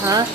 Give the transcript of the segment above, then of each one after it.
Ha?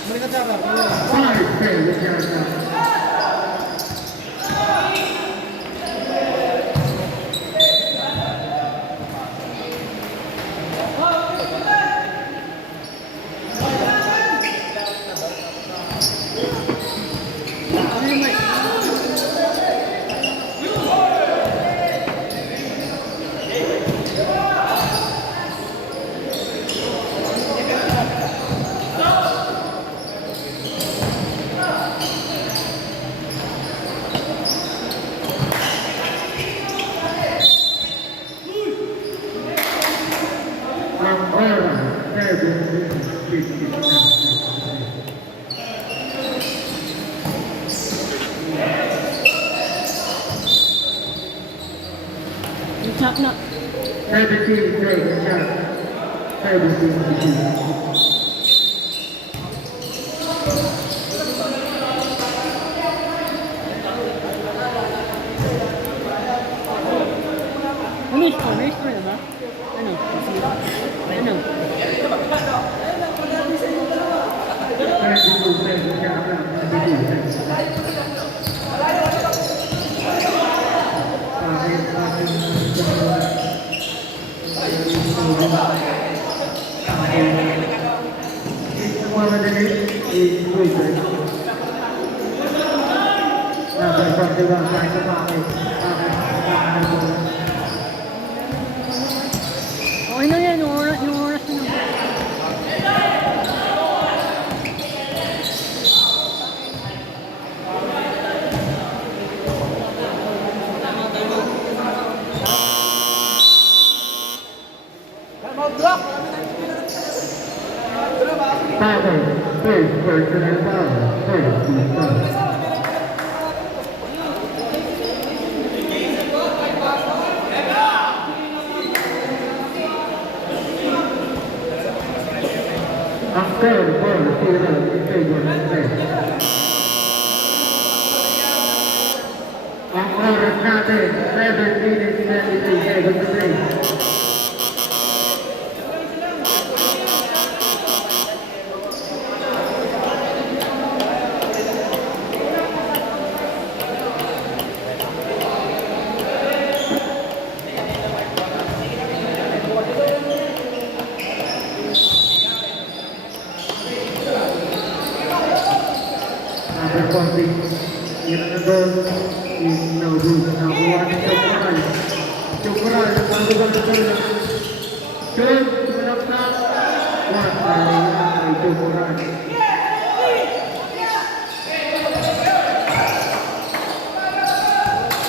Chop na. 17 break, shot. 17. May score na ba? Ano? Ano? 32 break, Okay na yan, yung oras na lang. Ang oras natin, 7 minutes and 23 seconds to play. Number 40, yun ang goal is no good. Nakuha ni Chocoral. Chocoral, nakuha ni Chocoral. Shoot, sumalap na. One, ay Chocoral.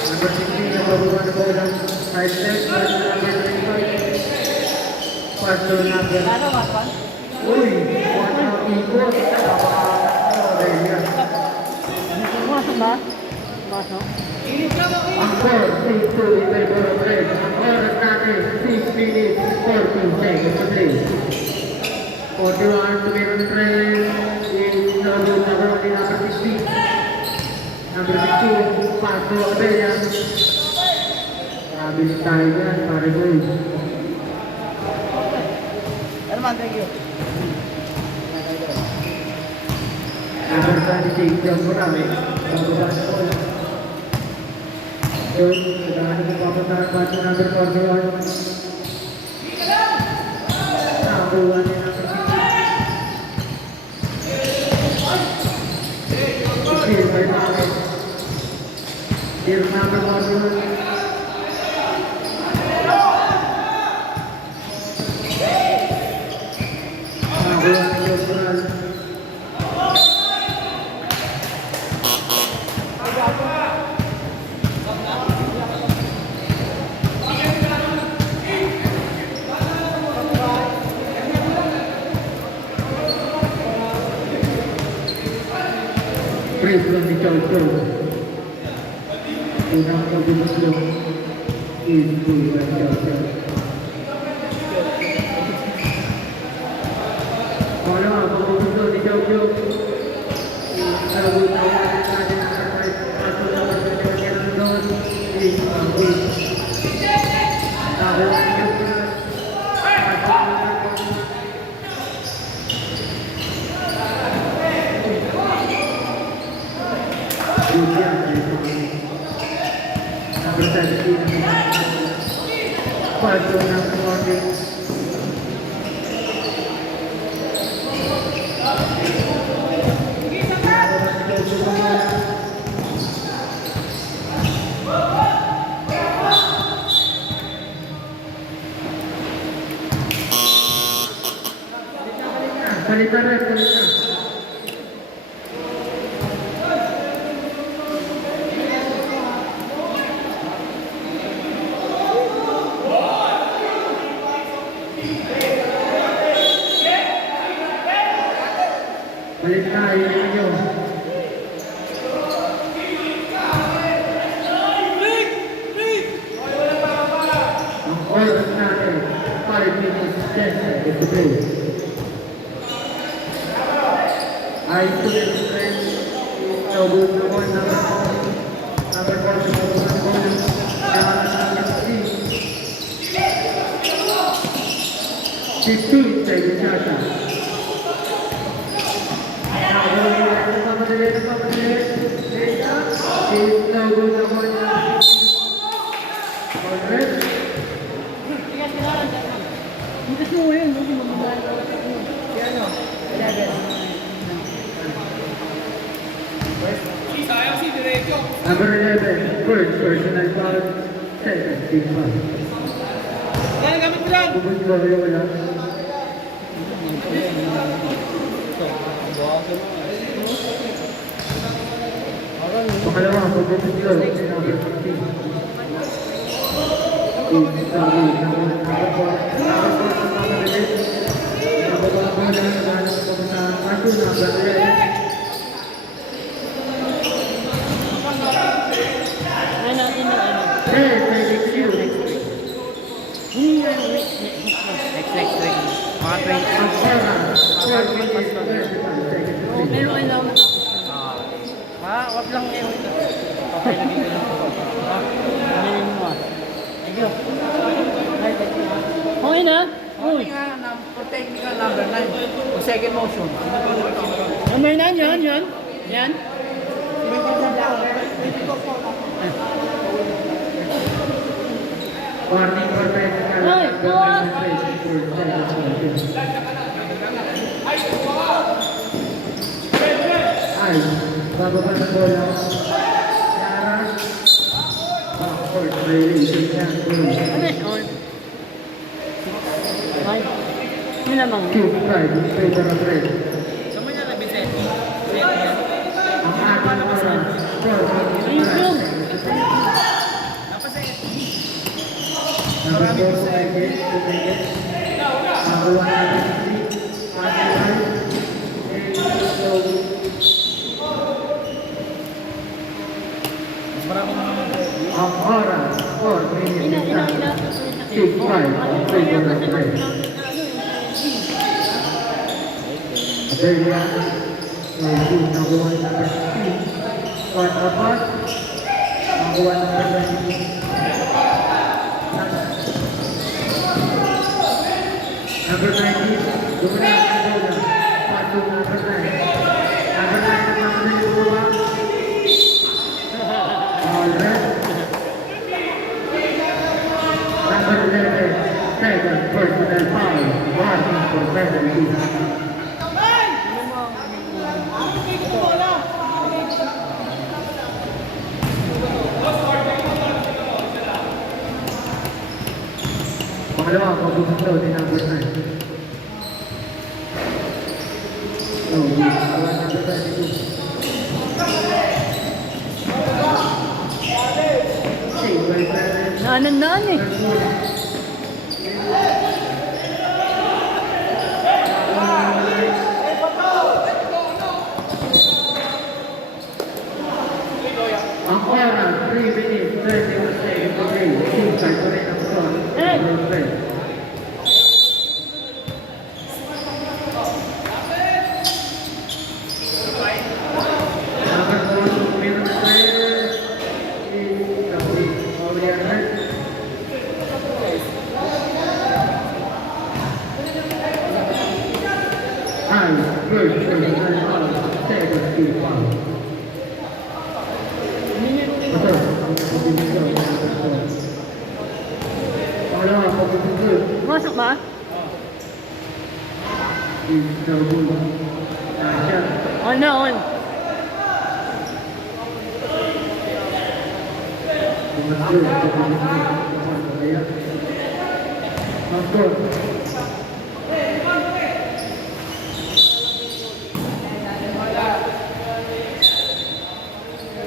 Number 16, nakuha ni Chocoral. 5 steps, number 35. Pass to number. Uy, one out ikot. Pumasok ba? Pumasok? Ang score, 6-2 in favor of Red. Ang oras natin, 6 minutes, 14 seconds to play. 41 to meron Red. Is number 16. Number 16, Paso Abella. Grabe na tayo yan, pare boy. Thank you. Number 26, John Morales. Bababa na po. John, sagahan mo papuntahan pa sa number 41. Nakakuha niya number 16. Steal by Morales. Steal number 41. Nakakuha ni John Morales. Free throw ni Chow Chow. Unang pag-ibuslo is good by Chow Chow. Pangalawa, pag-ibuslo ni Chow Chow. Nalabot na natin ang kaso na pag-ibuslo ng doon is good. Nakakuha ni Chow Chow. Julian, number 17, Pato ng Morning. Palitan na, palitan. Balik na, yun yun. Ang oras natin, 5 minutes, 10 seconds to play. Ay, ito yung friend. Naubos na ko, number 4, naubos na ko. Number 15, tayo siya siya. Number 11, first personal foul, second team foul. Kaya gamit mo lang! Bubus ba kayo wala? Pangalawa, bubus ko, number 15. Wag lang ngayon ito. Okay, lagi ko lang. Ganyan mo ah. Thank you. Okay na? Uy. For technical number 9, second motion. Number 9 yan, yan. Yan. Warning for technical. Ay, what? Ay, bababa na bola. Yara. Backward, violation yan. Ano eh? Ay. Ano namang? Two, five, in favor of red. Saan mo niya nabisay? Ang ating oras, 4 Ayun yung. Number 4, Tumigil, Tumigil. Magawa natin si Atiwai. Ang oras, 4 minutes na. 6-5, in favor of red. Adelia, nagawa number 16. Juan Abad, nagawa number 19. Number 19, Dumana Sabola, Pato number 9. Number 9 naman na yung buwa. All red. Number 11, second personal foul, warning for penalty. Pangalawa, pagbubukas daw ni number 9. No, number 32. Save by parents. Naanan eh. Ang oras, 3 minutes, 31 seconds to play. Team pa rin ang score. Number 3. First, second, team foul. Pumasok ba? is no good. Shot. On na, on.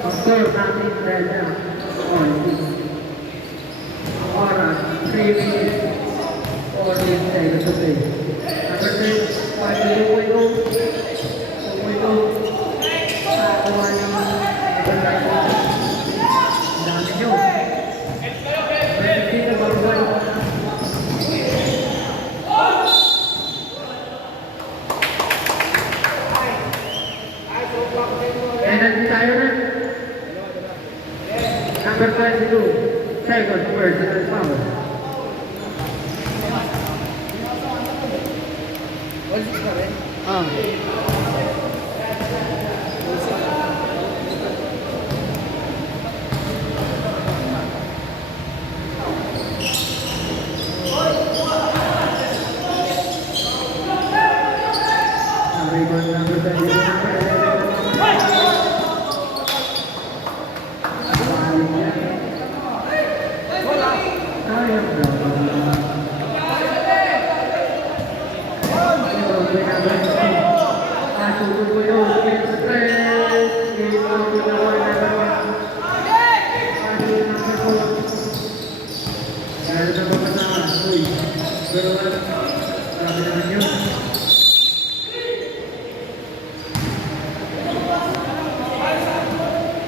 Of course, nothing right now. Alright, 3 minutes. 14 seconds to play. Number 10, 5-2-0. 2-0. Nakakuha ng number 9. Dami nyo. 17 na barugan. Penalty tayo na. Number 22, second personal foul. All six pa rin. Ah. Rebound number 22.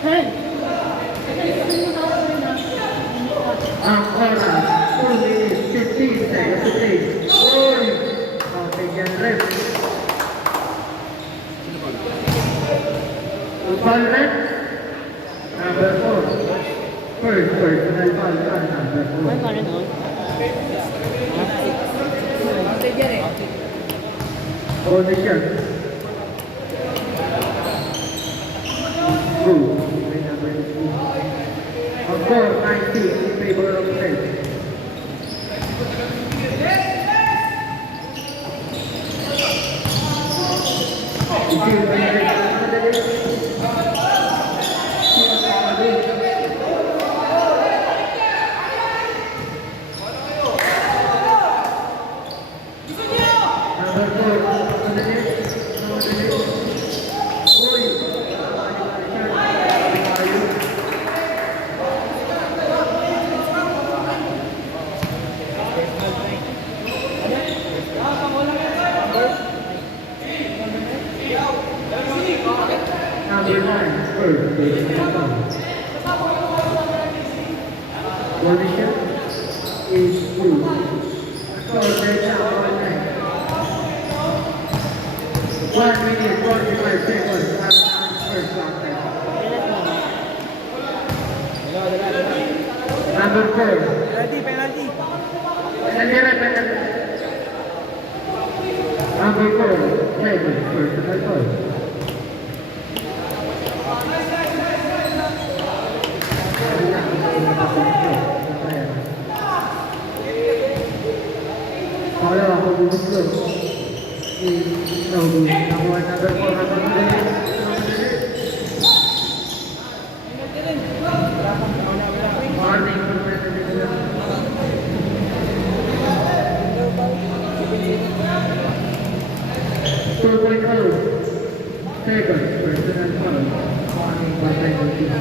Hey! Ang oras, 2 minutes, 15 seconds to play. Uy! Okay, yan rin. Foul rin. Number 4. First personal foul ka, number May 4. pa rin on. Counted yan eh. Bonus shot. Go. May number 2. Of course, 90 in favor of Red. Isil, may Number 9, first base. One shot is good. Score right now, 1 minute, 45 seconds. First contact. Number 4. Penalty, penalty. Penalty. Number 4, second personal foul. Kalau aku bubuk tu, tahu aku ada orang morning. Second personal foul. Morning batay ng team.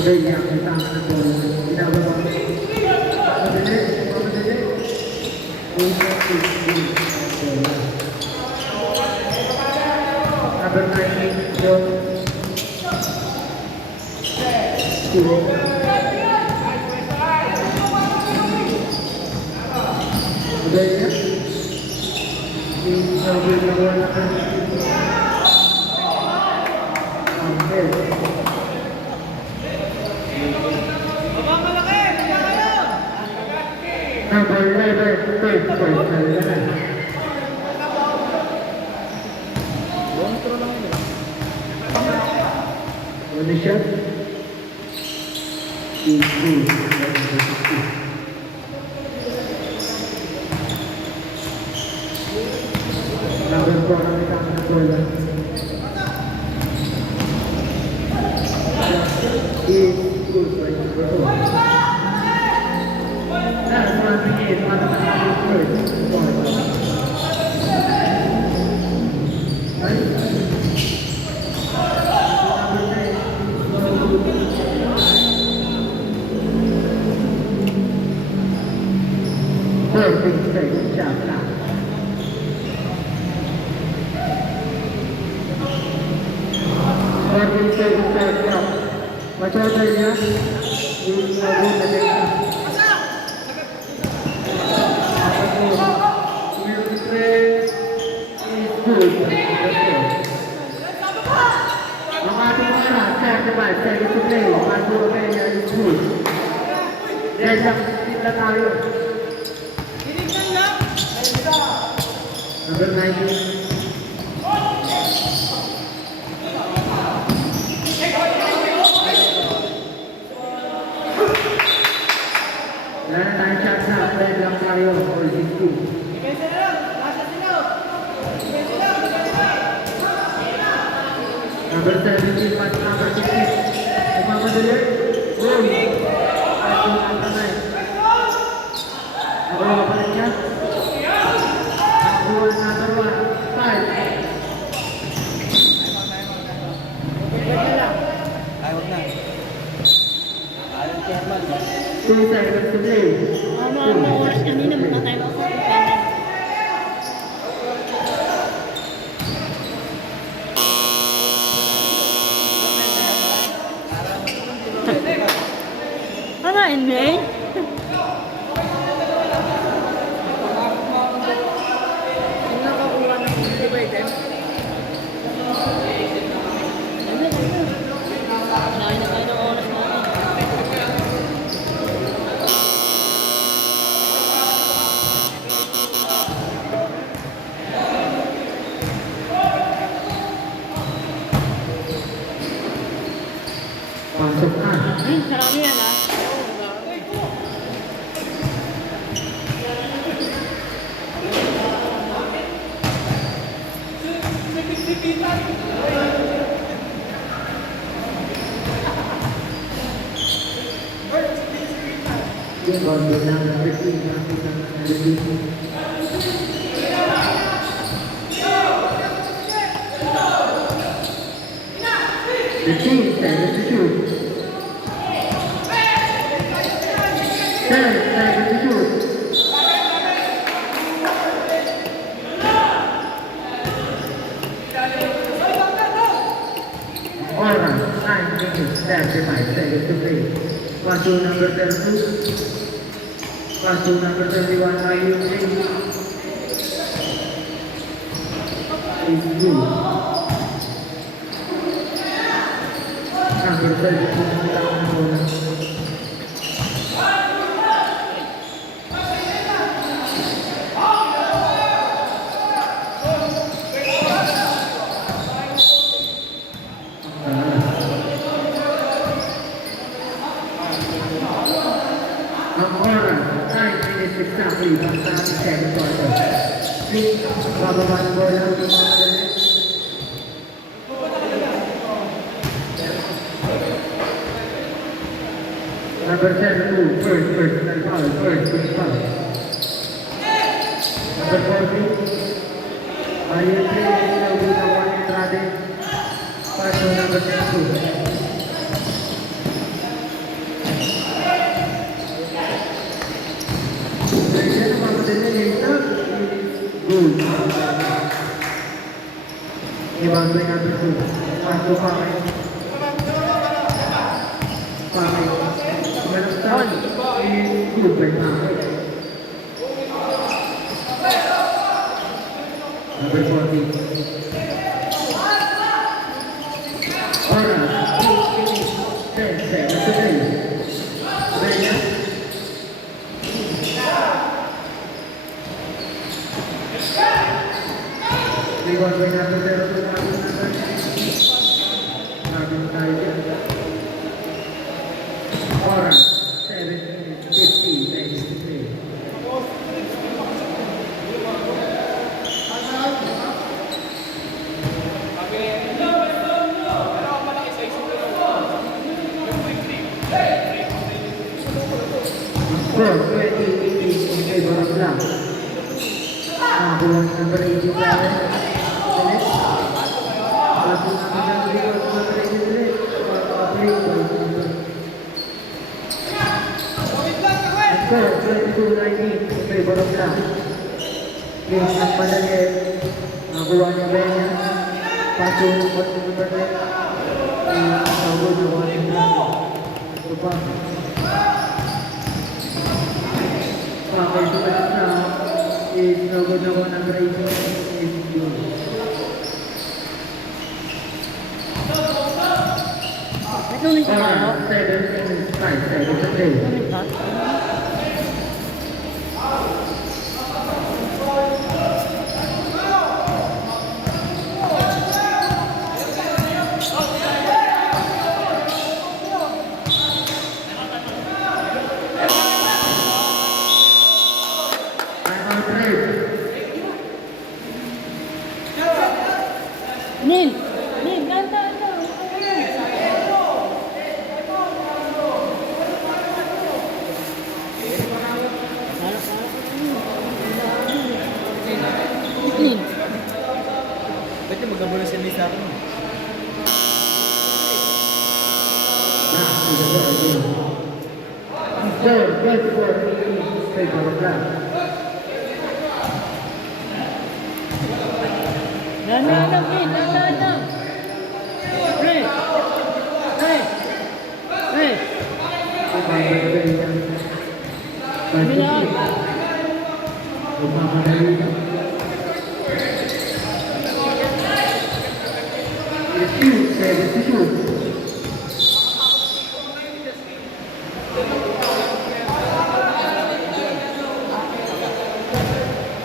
Ada yang kita akan tidak berapa. Number 19, John. Udah ya? Ini sambil menggunakan sampai third first talaga na. Long throw lang yun. Ano siya? Two. Number 4 kami kami na bola. Is good by number 4. That's one thing is one of the first. Perfect second shot now. Perfect second shot now. Machote niya. Yung nabot na niya. Ang ating oras, 35 seconds to play. Pasok kayo niya yung school. Dahil lang, sila tayo. Number 19. Wala na tayong shot na. Pwede lang tayo. Or 6-2. Number 17, but number 16. Umamadali. Goal. At yung number 9. Ako pa rin niya. Goal number 1. 5. Ay, huwag na. Ayaw chairman. 2 seconds to play. Ang oras kanina, mga time ako. Ano, hindi? Kung nakakuha ng dividend, Kinain na tayo ng oras natin. Pasok na. Sarami yan ah. Yung bondo na number 3. Nakita na number 15 seconds to shoot. 10 seconds to shoot. Alright, 9 minutes, 35 seconds to play. Pass to number 32. Pass to number 31, Ayun Singh. Is good. Number 32, Nakita ng bola. Ang oras, 9 minutes exactly, basta ang second quarter. Please, bababa ng bola. Number 7, first personal foul, first foul. Number 40, Ayun Singh, Naubos ang 1 entrade. Pass to number 32. Good. Ibangay natin ito. Paso pa kayo. Pangay. Malaktan. Good by Pangay. Number 40. Oras. 10 seconds to play. Ready? 21 by number 0 to number 9. Sabi mo tayo dyan. Oras, 7 minutes, 50 seconds to play. Score, 20-18 in favor of Black. Nakakuha ng number 18 Clarence. Ulit. Tapos ang number 18 ulit. Play by number. Score, 22-19 in favor of Black. Games ng Padalet. Nakakuha ng Benya. Paso ng number 10. Sahod ng Black. Ito pa. Okay, so that's is good na number 18 is good. Ito ulit ka ba? 7 minutes, 5 seconds to play. Ulit ba? Nin! Nin! Ganda! Nin! Ba't yung magkabulo si Lisa ako? Score, 24-18, favor of Black. Ganda! Nin! Ganda! Hey! Hey! Hey! Bilang!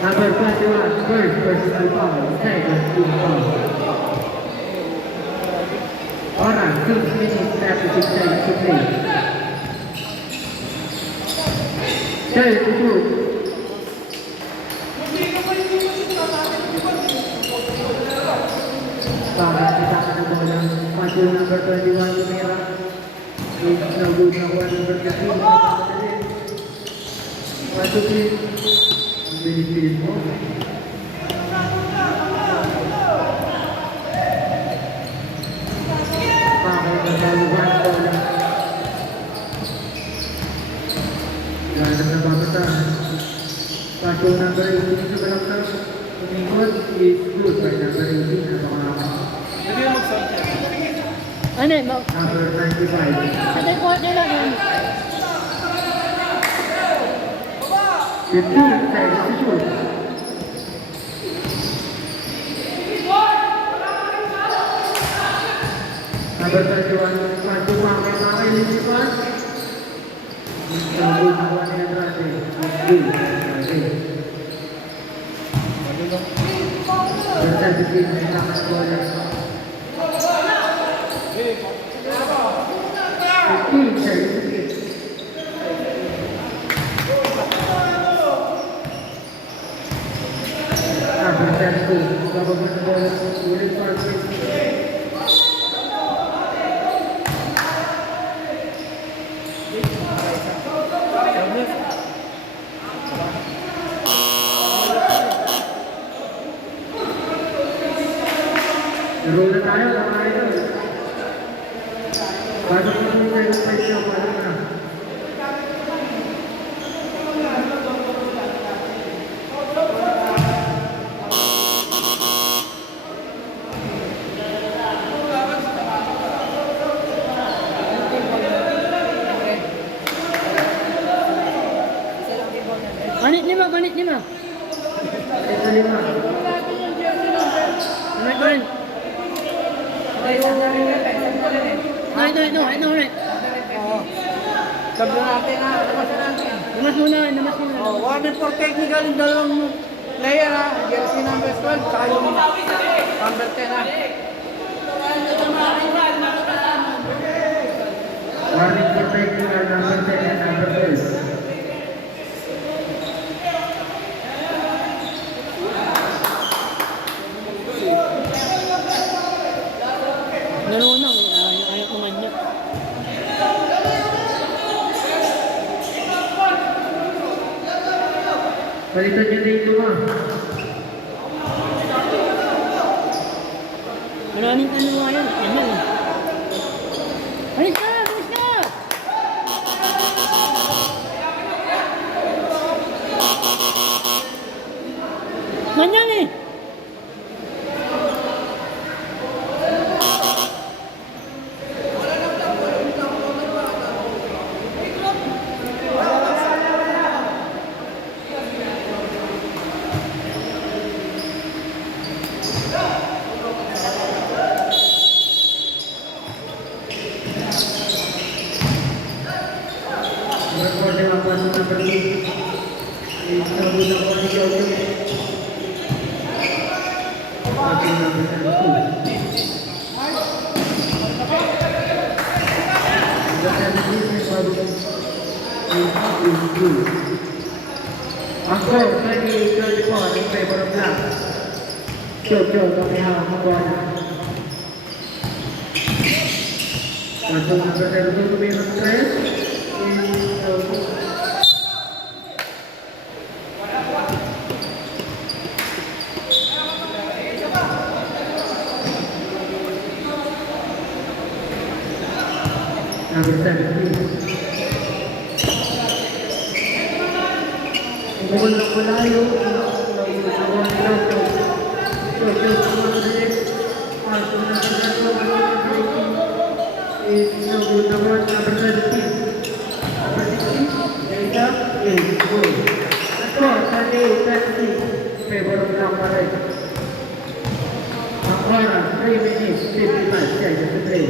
Number 21, first personal foul, second team foul. Oras, 6 minutes, 36 seconds to play. 32. Para kita ka na bola. Pass yung number 21 tumira. It's no good na kuha number 15. Pass to play. Bilis-bilis mo. Pakay na sa lugar na bola. Ganap na babata. Pass yung number 18 sa balakta. Umikot is good by number 18 na pangakas. Hindi mo mag-sound check. Ano eh? Number 95. Patay po nila yun. 15 seconds to shoot. Number 31, Juan Tumake, Make Lisipan. Sabon na Juan Entrate. Number 17, Nilakas Bola. 15 seconds to hit. Number 10, Government Bola, Willie Parker. Roll na tayo, mga idol. Bago mo nung kayo sa inyo, paano na? Ganit lima, ganit lima. Ito lima. Ganit, ganit. Ito, ulit. Sabi natin na, naman natin. Namas muna. Oh, 1 for technical yung dalawang player ha. Jersey number 12, saka yung Number 10 ah. Warning for technical number 10 and number 12. Nalunang, ayaw ko man niya. Palitan niyo dito ma. Maraming ano nga yan. Yan yan. Alis ka! Alis ka! Ganyan eh! Number 4 ang pasok number 2. Nabunang ko ni Jojo. Pasok number 2. Ang score, 28-34 in favor of Black. Jojo, kami hawak ang bola. Pasok number 2, tumira ng 3. Number 17. Umukol ng malayo. Nagulong ng Jojo. Jojo, sumunod. Pasok na sa nato. Nagulong naman number 17. Number 16. Data. Goal. Score, 38-36. Favor of Black pa rin. Ang oras, 3 minutes, 55 seconds to play.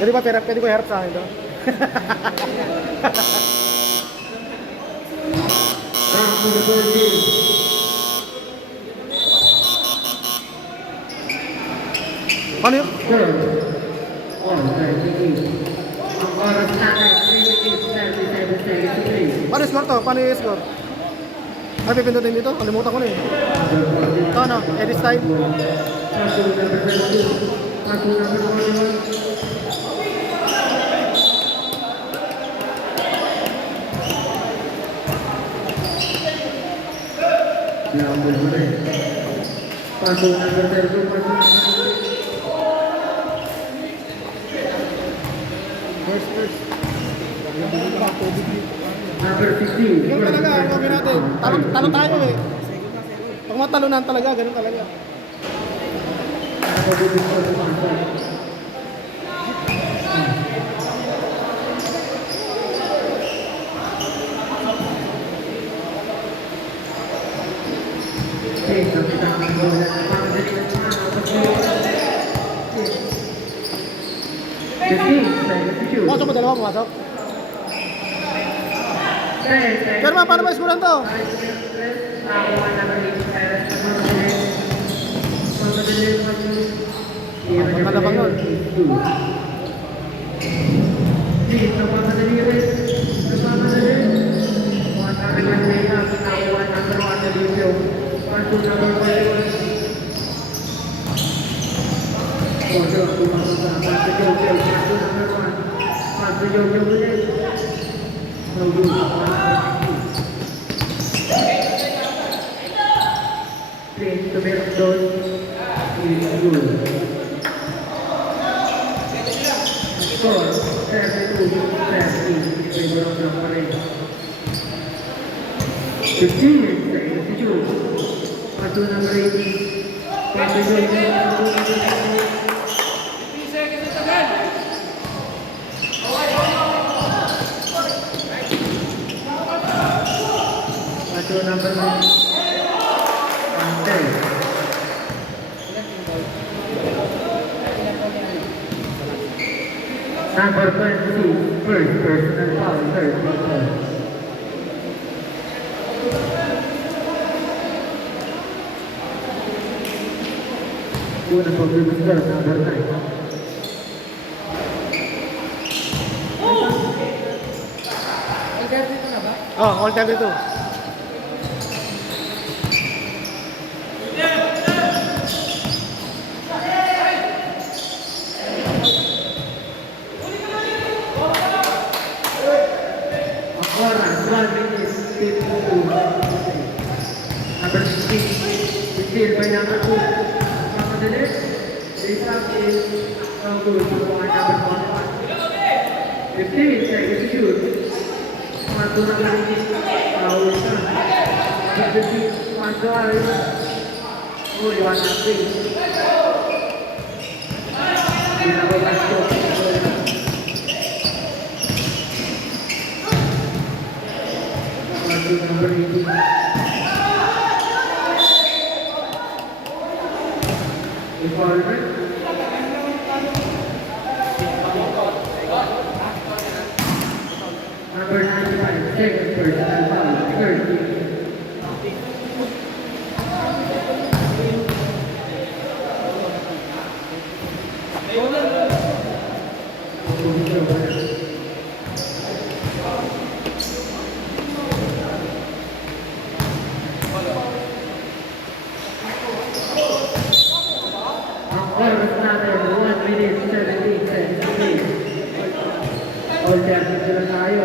Pwede ba pwede ko harap sa akin to? Paano yun? Paano yung score to? Paano yung score? Ay, pipindutin dito? Kalimutan ko na eh. Ito ano? Edit style? Pasok number 32, number 15. Ganun talaga, ang gawin natin. Talo tayo eh. Pag matalunan talaga, ganun talaga. Pumasok mo dalawa, pumasok. Pero paano ba iskuran to? Maganda bang nun? Score 32-30 in favor of Lamparejo. 15 substitute. Pass to number 18. Pass to number 9. Number 20, first personal foul, third foul. Unang pagbibigyan, number 9. Oh, all time dito. Oras, 1 minute, 52. Number 16, 15 by number 2. Mamadali, Lisa is good to number 1. 15, second shoot. Pass to number 18, foul shot. Number 15, one drive. Oh, 1-0. Pinababas ko. Number 18. Involvement. Number 95, second personal foul, third team. Ang oras natin, 1 minute, 17 seconds. All champions na tayo.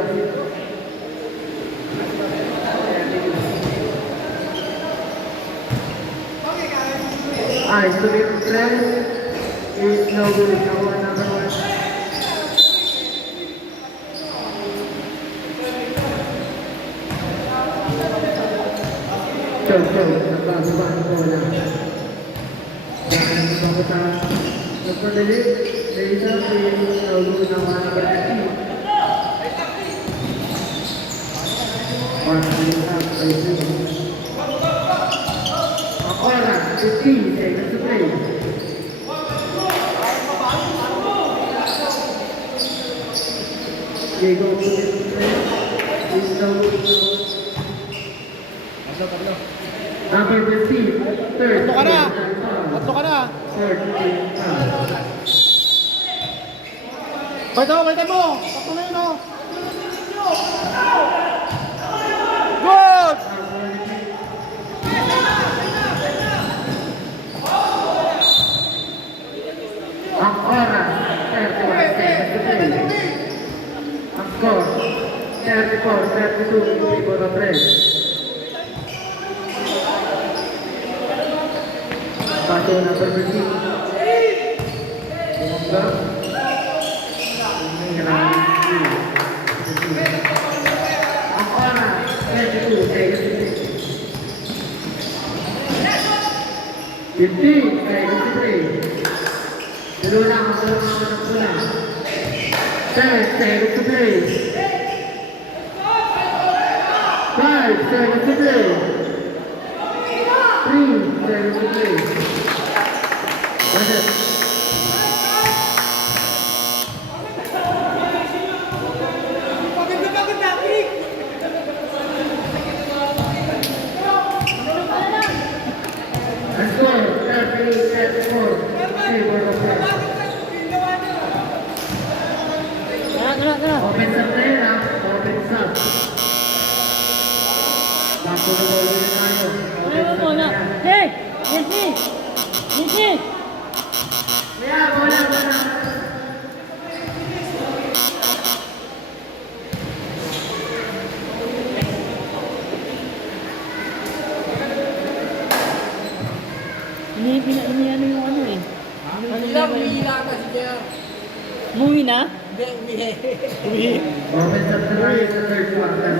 Eyes to be pressed. Is no good. No one, number 1. Nagbago-bago ko na. Dahil nagbago nagpadali, Lisa, is no good. No one, number 15. Ang oras, 15 seconds to play. Diego to the play. Is no good. Number 15, third. Tatlo ka na. Tatlo ka na. Third team foul. Balitan mo. Tatlo na yun, oh. Good! Ang oras, 31 seconds to play. Ang score, 34-32 in favor of Red. Paso number 15. Bumangga. Ang oras, 22 seconds to play. 15 seconds to play. Dulu lang ang mga pula. 10 seconds to play. 5 seconds to play. 3 seconds to play. That's it. And score 38-34 favor of Red. Offensive player na, offensive sub. Bago na ball ulit tayo. Offensive player. Hey! Yancy! Yancy! Kaya, bola. Ini ano yung ano eh. Hila ka si JR. Umuwi na? Hindi, umihi. Uwi. Offensive try sa third quarter.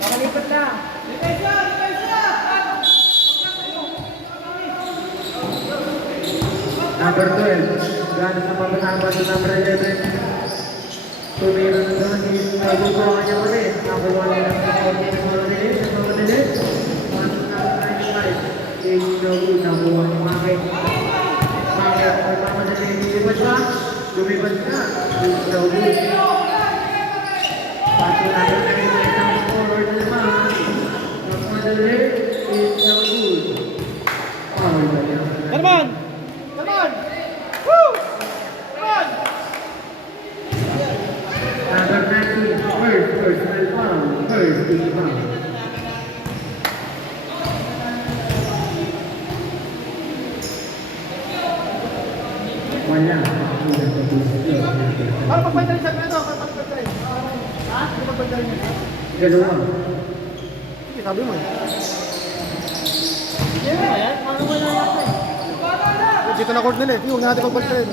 Makalipat na. Number 12, gana sa pabatawa sa number 11. Tumira na doon, nagugawa niya ulit. Nakuha niya ng konti ng malilit, ng malilit. Pasok na sa 95. Inogu, nakuha ni Maki. Maki, may pamadali, lumipad ba? Lumipad na. Inogu. Pasok na doon, isang forward na naman. Nagmadali, Inogu. Power ba yan? Karman! Come on! Woo! Come on! Number 19, first personal foul, first team foul. Wala. Para pagpantay sa ano? Para pagpantay. Ha? Hindi pagpantay niya. Dalawa. Sige, sabi mo. Ayan, ano mo na yata eh. Dito na court nila eh. Huwag na natin pagpantay.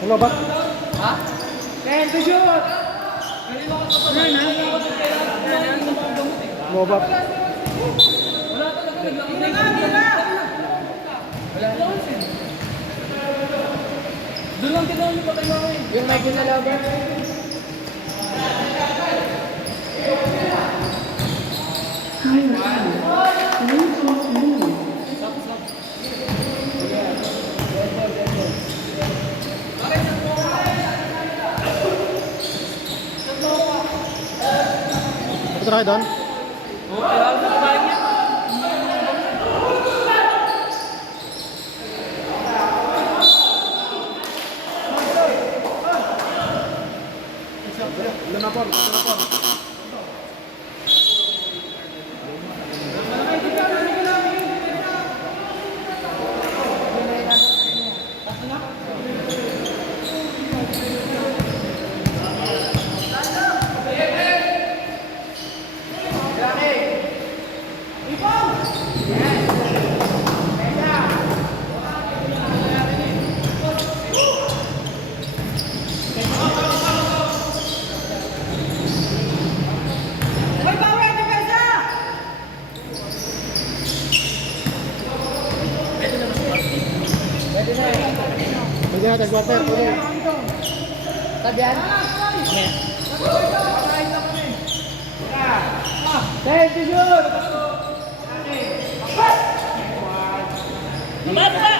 Ano ba? Ha? Ten to shoot! Ano ba? Doon lang tinawag mo pa kayo eh. Yung may kinalaban. Ito na kayo doon? Pwede natin quarter. Sabihan? Ten to shoot! Mabasa!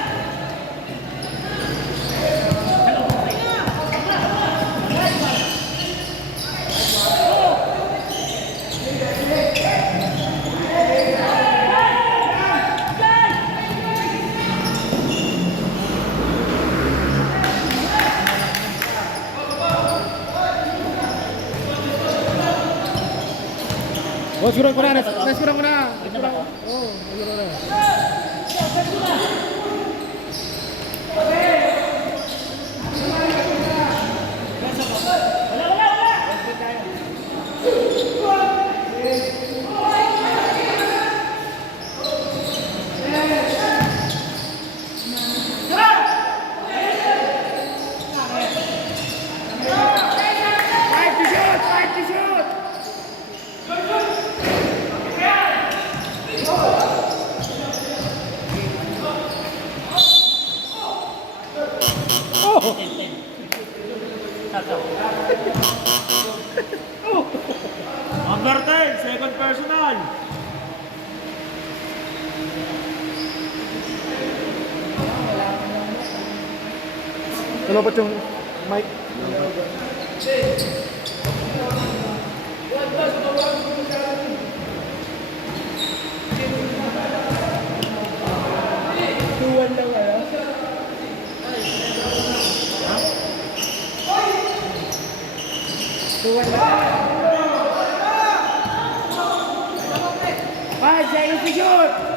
Oh, siguro ko na. Siguro ko na. Oh, siguro na. Number 10, second personal. Malapot yung mic. Tuwan lang kayo. Tuwan lang. 5 seconds to shoot!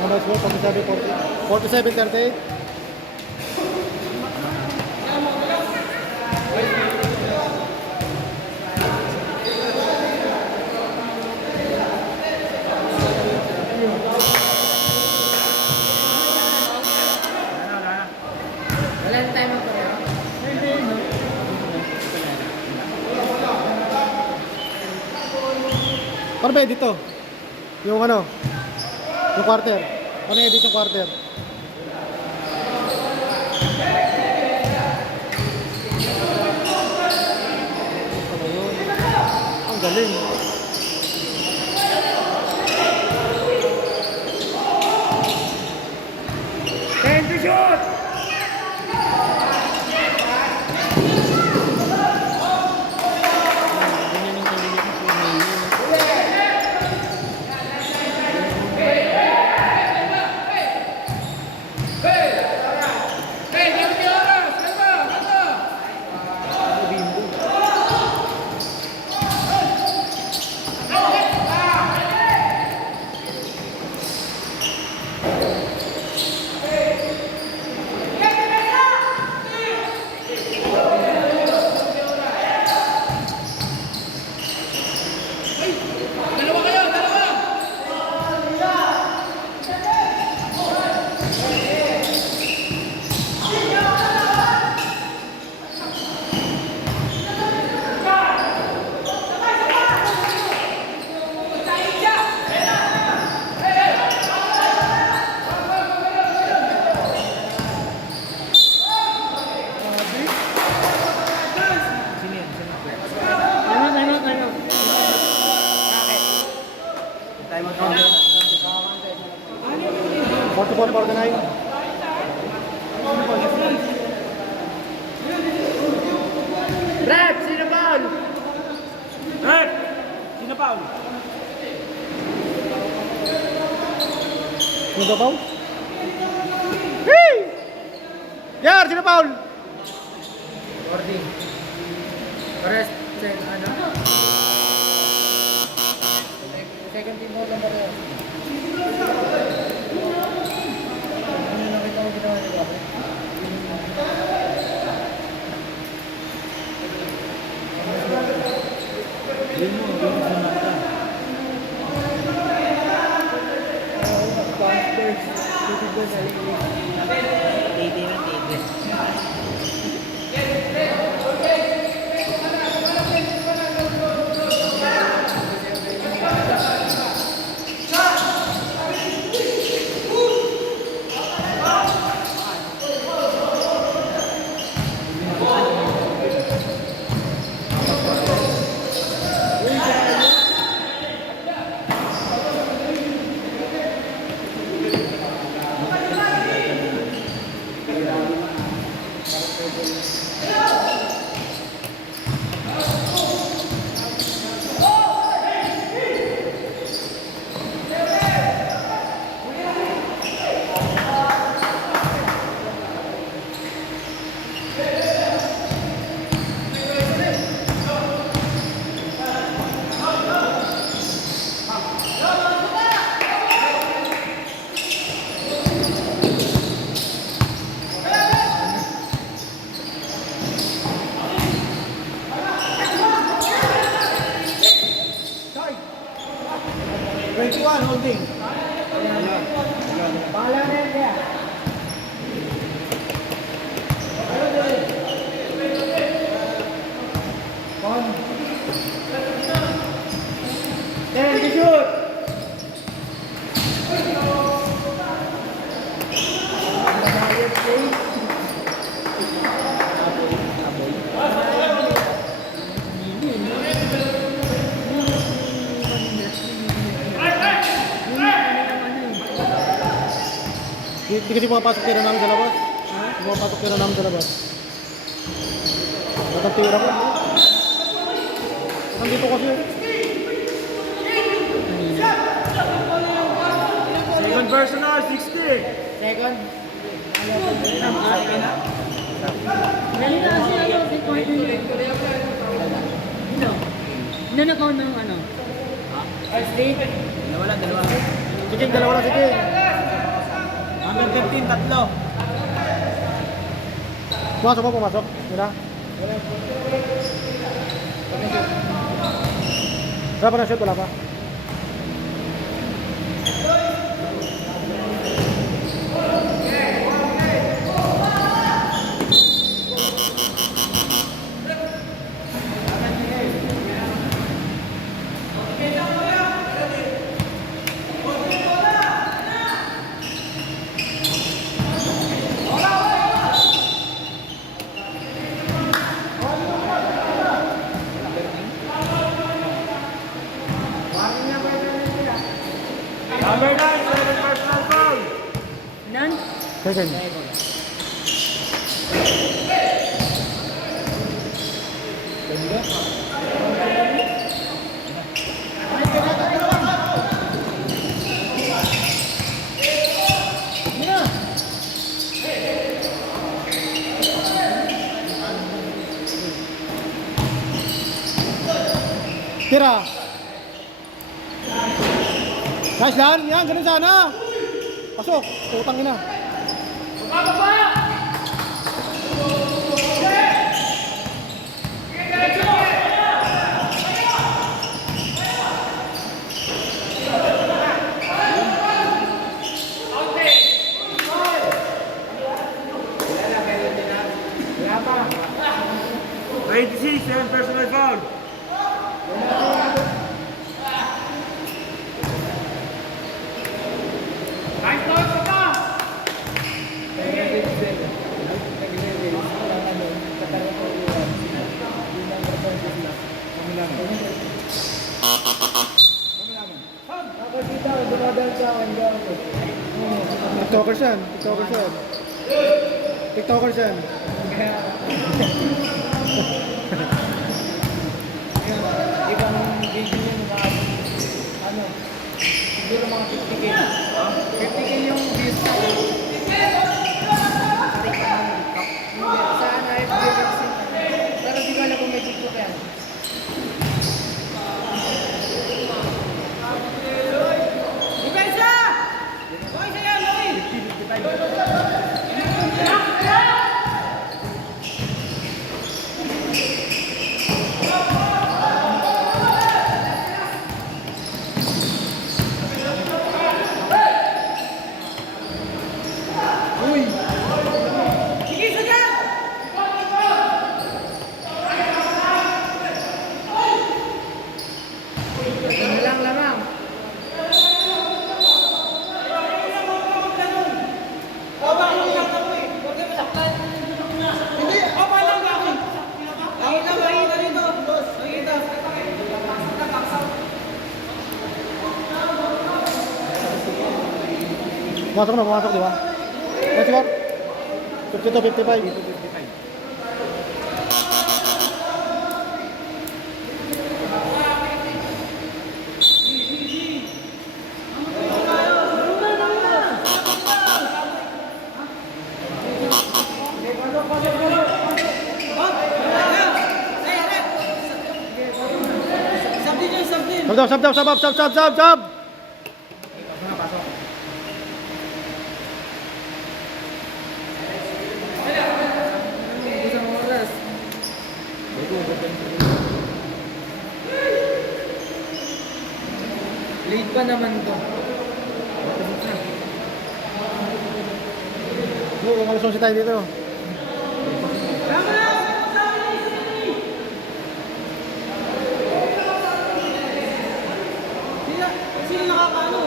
Ano score? 47-38. Wala na tayo magpareho. Paano ba edit to? Yung ano? Yung quarter. Paano edit yung quarter? Ang galing. Time to shoot! Ganyan yung kanina ko sa mga Tayo magpareho. 44-49. Rep! Sino foul? Rep! Sino foul? Sino foul? Hey! Yar! Sino foul? Ordi. Pares, ano? Second team mo lang pareho. Ano nakita ko ginawa nila? titi ng titi. 21, holding. Bahala na yan kaya. Then, you shoot. Hindi kasi pumapasok tira namin sa labas. Pumapasok tira namin sa labas. Nakatira ko. Nandito kasi. Second personal, 60. Second. Dali na kasi ano, si Courtney. Nanakaw ng ano. Dalawa. Sige, dalawa lang, sige. Number 15, tatlo. Pumasok po, pumasok. Mira. Wala pa na shoot, wala pa. Number 9, second personal foul. Nan? Second. Tira. Nice lang, yan, ganun sana. Pasok, utang ina. Grade 6, second personal foul. TikTokers yan, TikTokers yan. TikTokers yan. Ibang video yung mga, ano, siguro mga 50K. 50K yung views na yun. Saan na FB vaccine? Pero di ko alam kung may TikTok yan. Pumasok na, pumasok, di ba? Let's go. 52, 55. Sab. Late pa naman to. May kalusong tayo dito. Sino nakakano?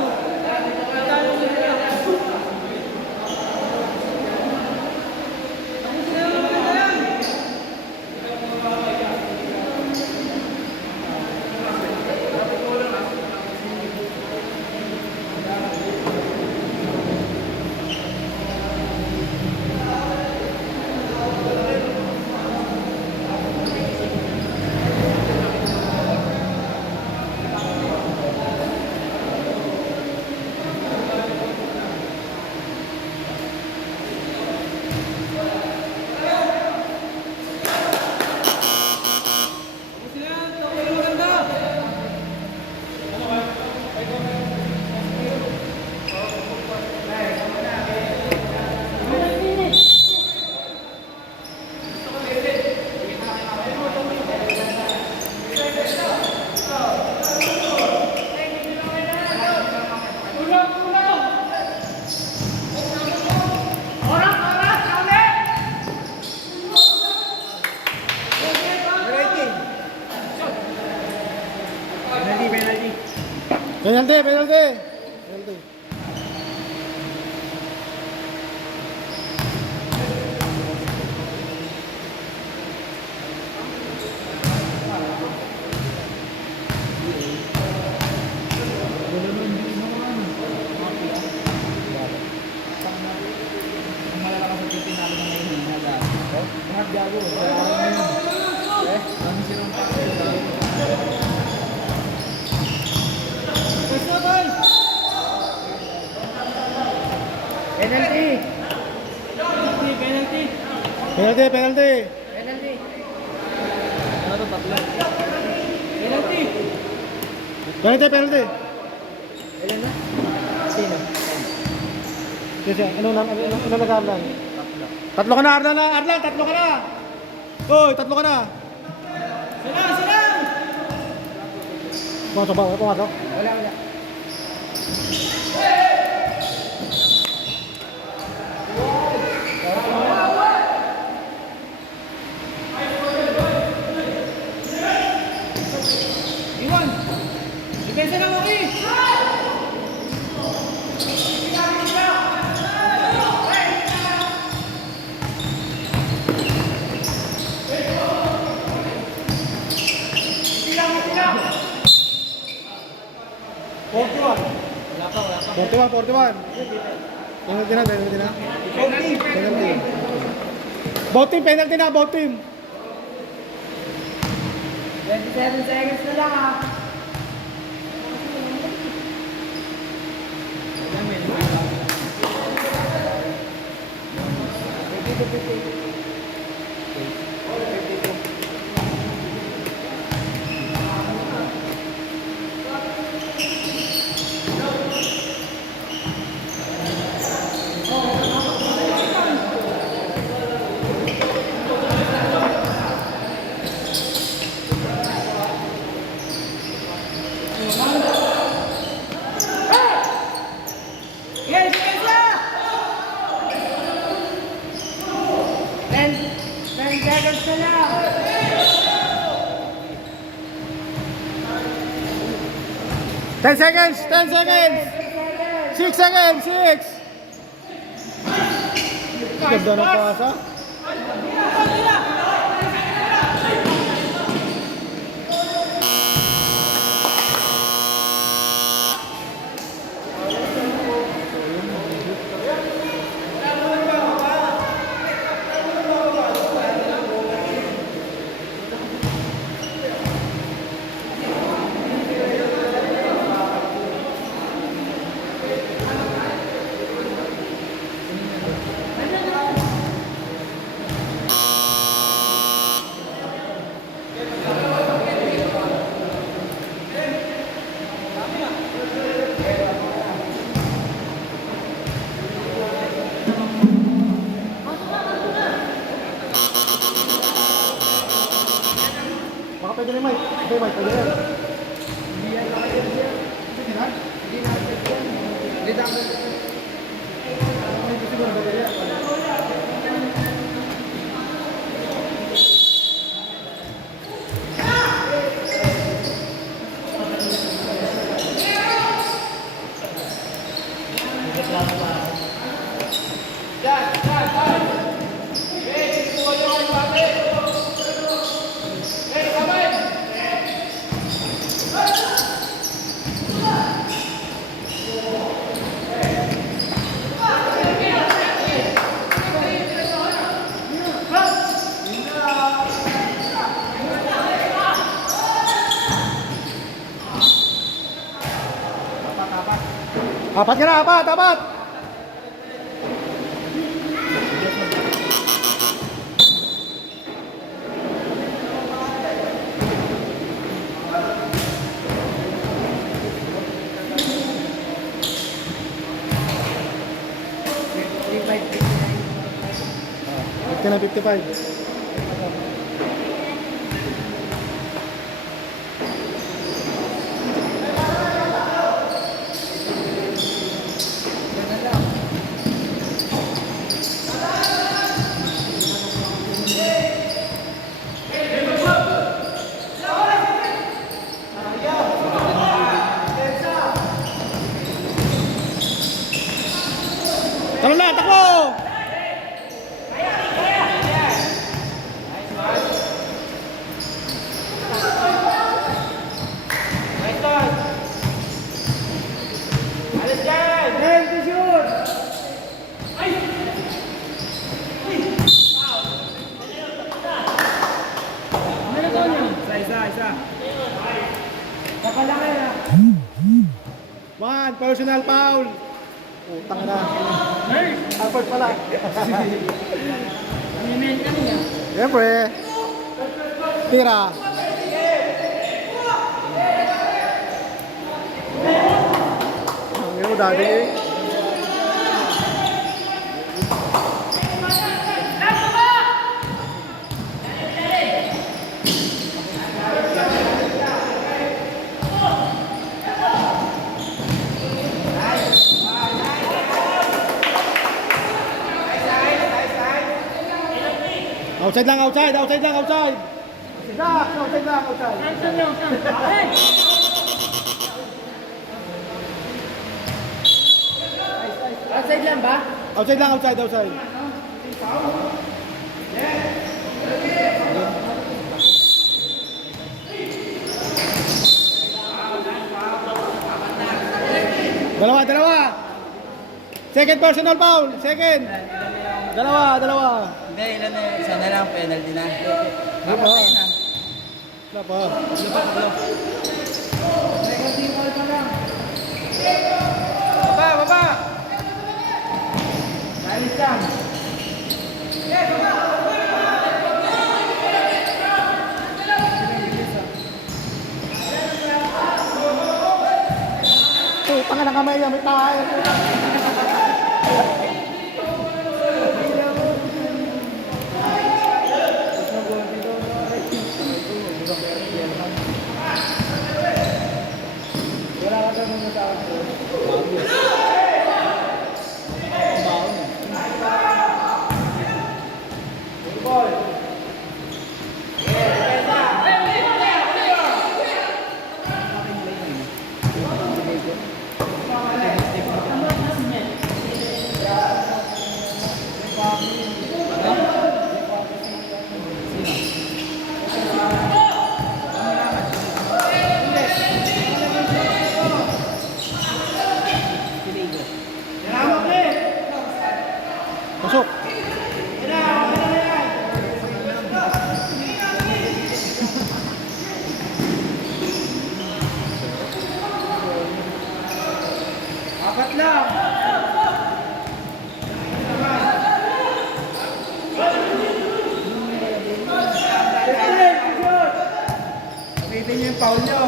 Talo sila. Penalty, penalty. Penalty. Penalty! Penalty, penalty. Penalty! Ano to, tatlo? Penalty! Penalty, penalty. Ilan na? Sino? Kasi ano nag-Arlan? Tatlo ka na, Arlan na. Arlan, tatlo ka na. Hoy, tatlo ka na. Sila! Pumasok ba? Pumasok? Wala. Iwan! Depensa ng okay! Wala pa. 41. Penalty na. Penalty. Both team, penalty na, both team. 27 seconds na lang ah. Yes, depensa! 10 seconds na lang. Ten seconds. 6 seconds. Ganda ng pasa. Baka pwede rin, Mike. Okay, Mike, pwede rin. Sige na. Apat ka na, apat, apat! Ito na 55. Tara na, takbo! Isa. One, personal foul. Utang na. Albert pala. Siyempre. Tira. Ang ino dati. Outside lang, outside, outside lang, outside. Outside lang, outside. Outside lang ba? Outside lang, outside, outside. Dalawa, dalawa. Second personal foul, second. Dalawa, dalawa. Hindi, ilan na yun? Isa na lang, penalty na. Wala pa. Wala pa. Baba, baba! Alis lang. Putang na kamay niya, may tayo. Pasok. Apat lang. Sabihin niyo yung foul niyo.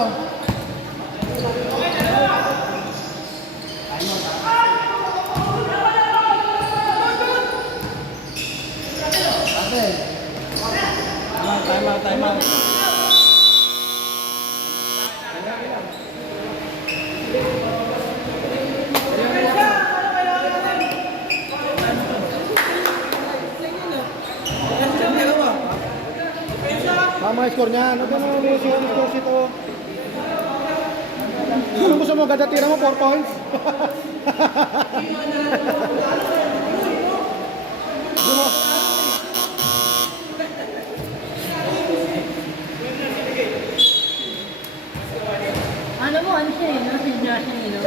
Time out, time out. score niyan. Huwag mo yung score sheet oh. Ano gusto mo? Ganda tira mo 4 points? Gusto mo? Ano mo, ano siya no? Si Josh no?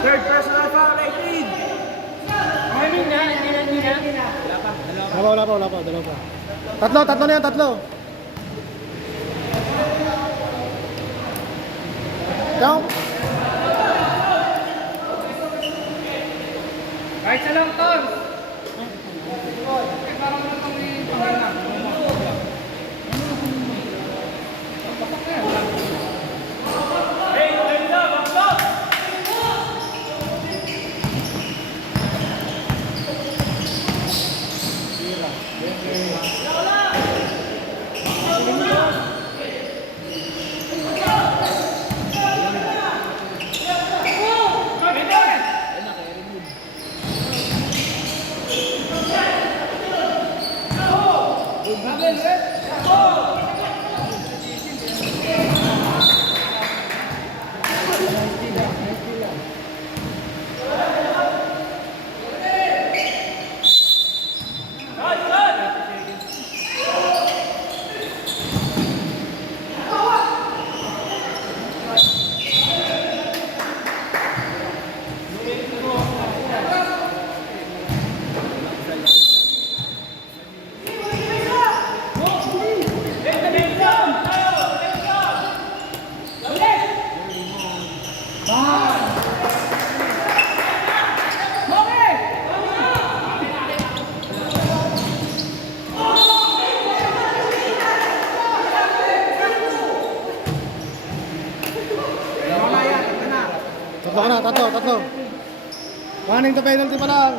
Third personal foul, 18. Ano na? Wala pa. Dalawa pa. Tatlo na yan, tatlo. Count. Kahit sa lang, Tom. Parang mo itong pangalaman. Tatlo. Running to penalty pa lang.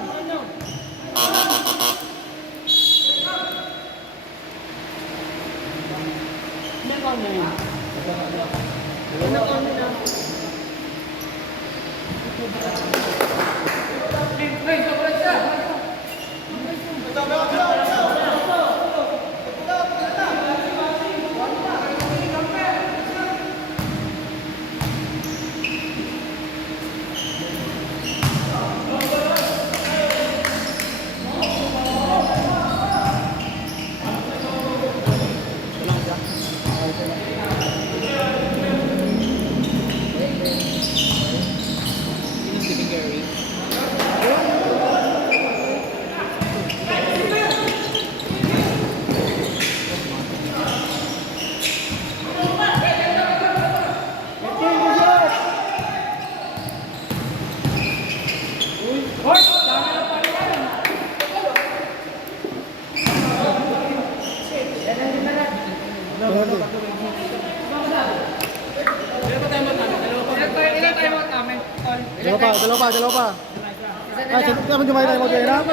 Dalawa pa. Ay, sino naman yung may tayo mag-iinap?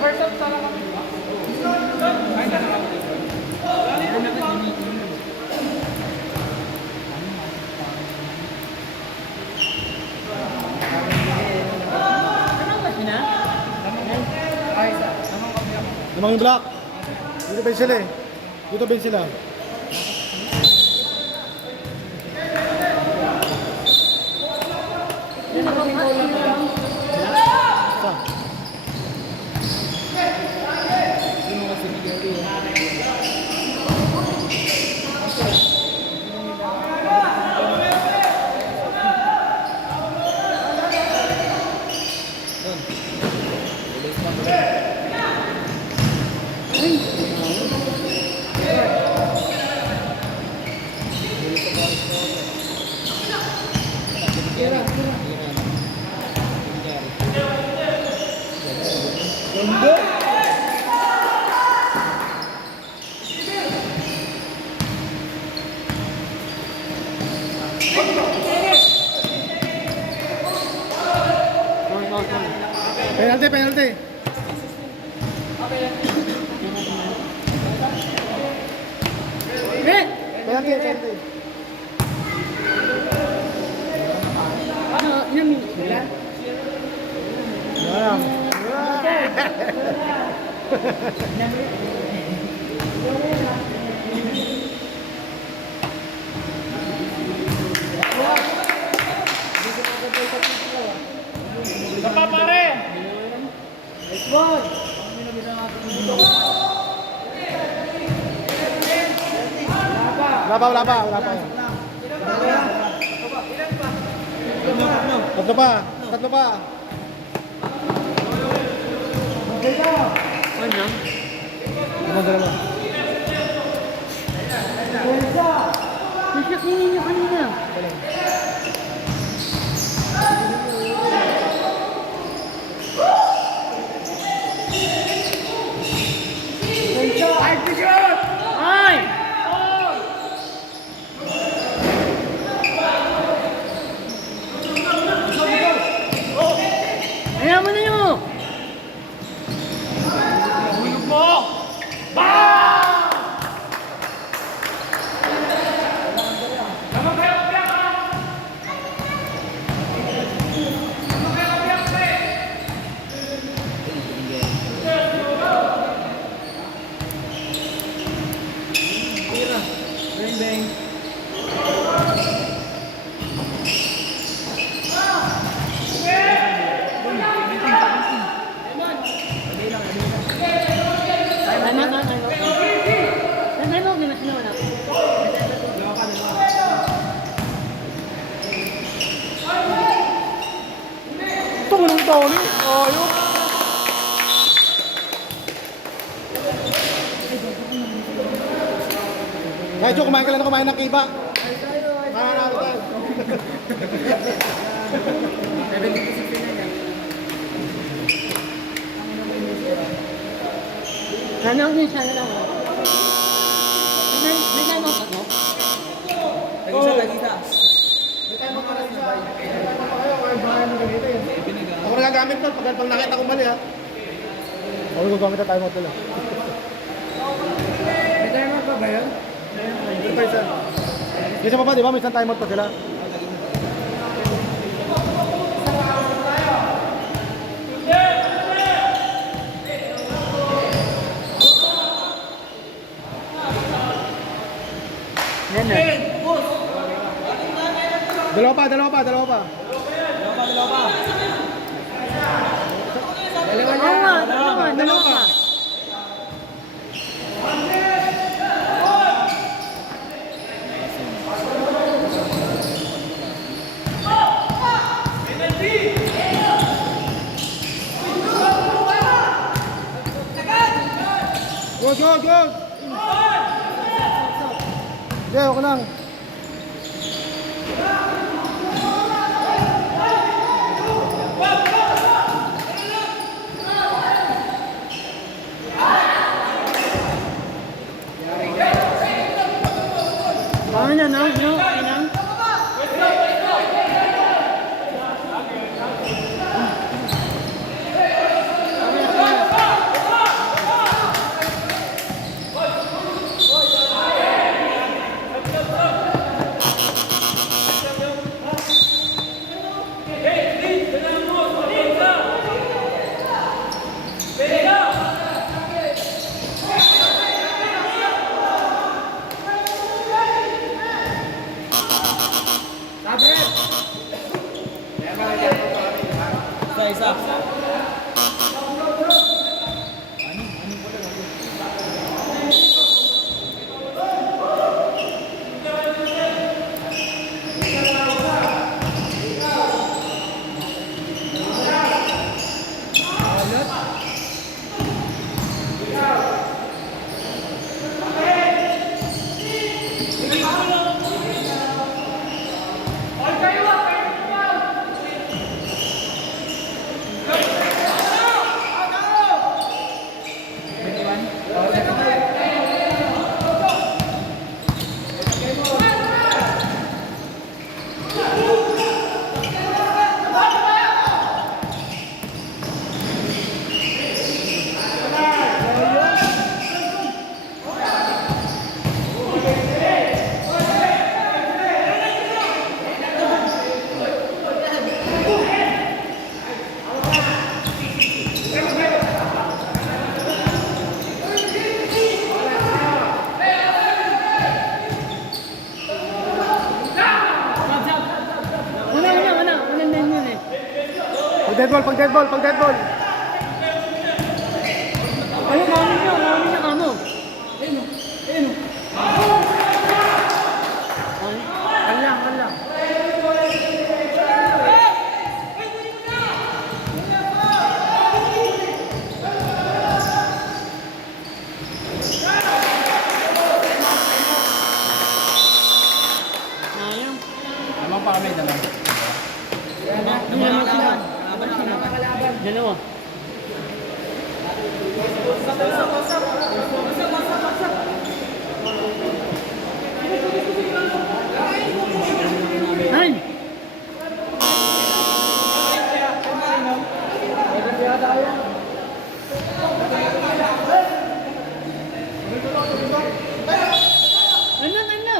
First up, sana kami. Namang yung black. Dito ba sila eh? Dito ba sila? Kira. Penalty, penalty. Ano, ilang minutes nila? Ayan. Isa pa pare! Nice one! Wala pa. Tatlo pa. Ano? Dalawa. Nasakinin nyo kanina. Ay! Ayaw mo na nyo! Ito mo nung Tony. Ayun. Kaya Jo, kumain ka lang na kumain ng kiba. Kaya na tayo. Ano ang minsan na lang? May tanong ako? Tag-isa. Ako nagagamit to pag nakita ko mali ha. Ako gagamit na tayo mo ito lang. May timer pa ba yun? Isa pa ba, di ba? May isang timeout pa sila. Yan na. Dalawa pa. Dalawa pa. Oo nga, dalawa pa. Good. Hindi, ako lang. Paano na, no? Inang? dead ball, pag dead ball, pag dead ball. Ayun, mauni niya kamo. Ayun, ayun. Kalang. Sayang. Lamang pa kami, dalawa. Dalawa. Nine. Ano?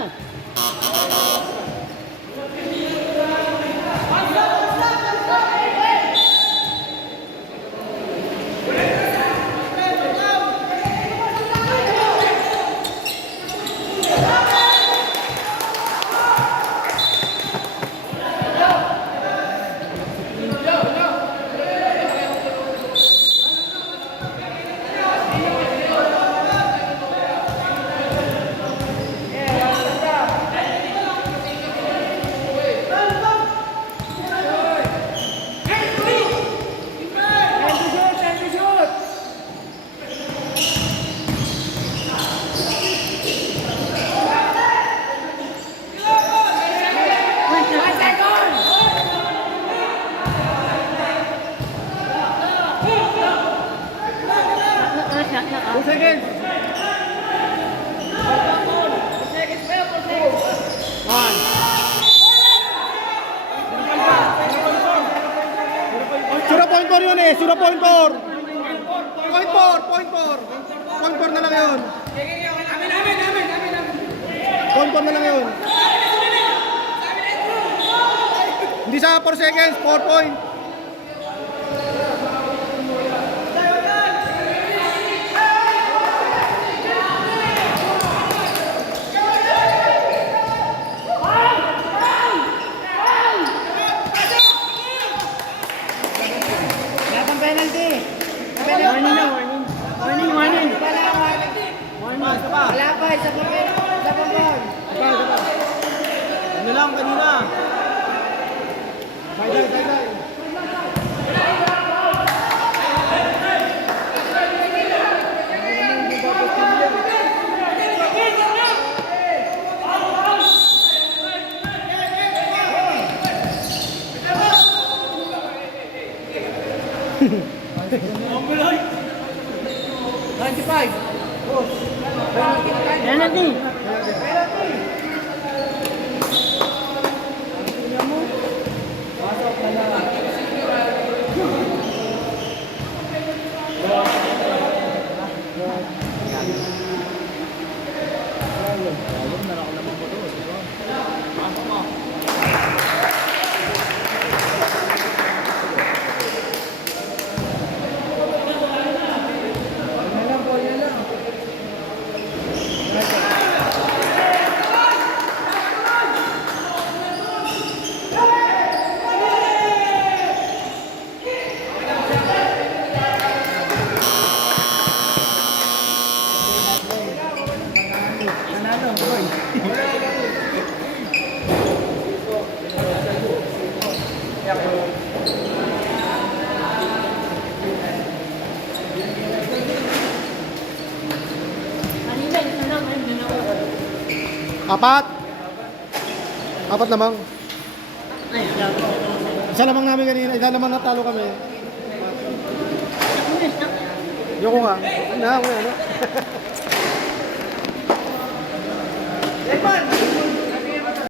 Two seconds. Sura point 4 yun eh, sura point 4. Point 4 na lang yun. Point 4 na lang yun. Hindi sa 4 seconds, 4 point. Warning. Wala pa, isa pa ball. Ano lang kanina? Sideline. Penalty. Apat lamang. Isa lamang namin kanina, isa lamang natalo kami. Yoko nga. Ano? Evan!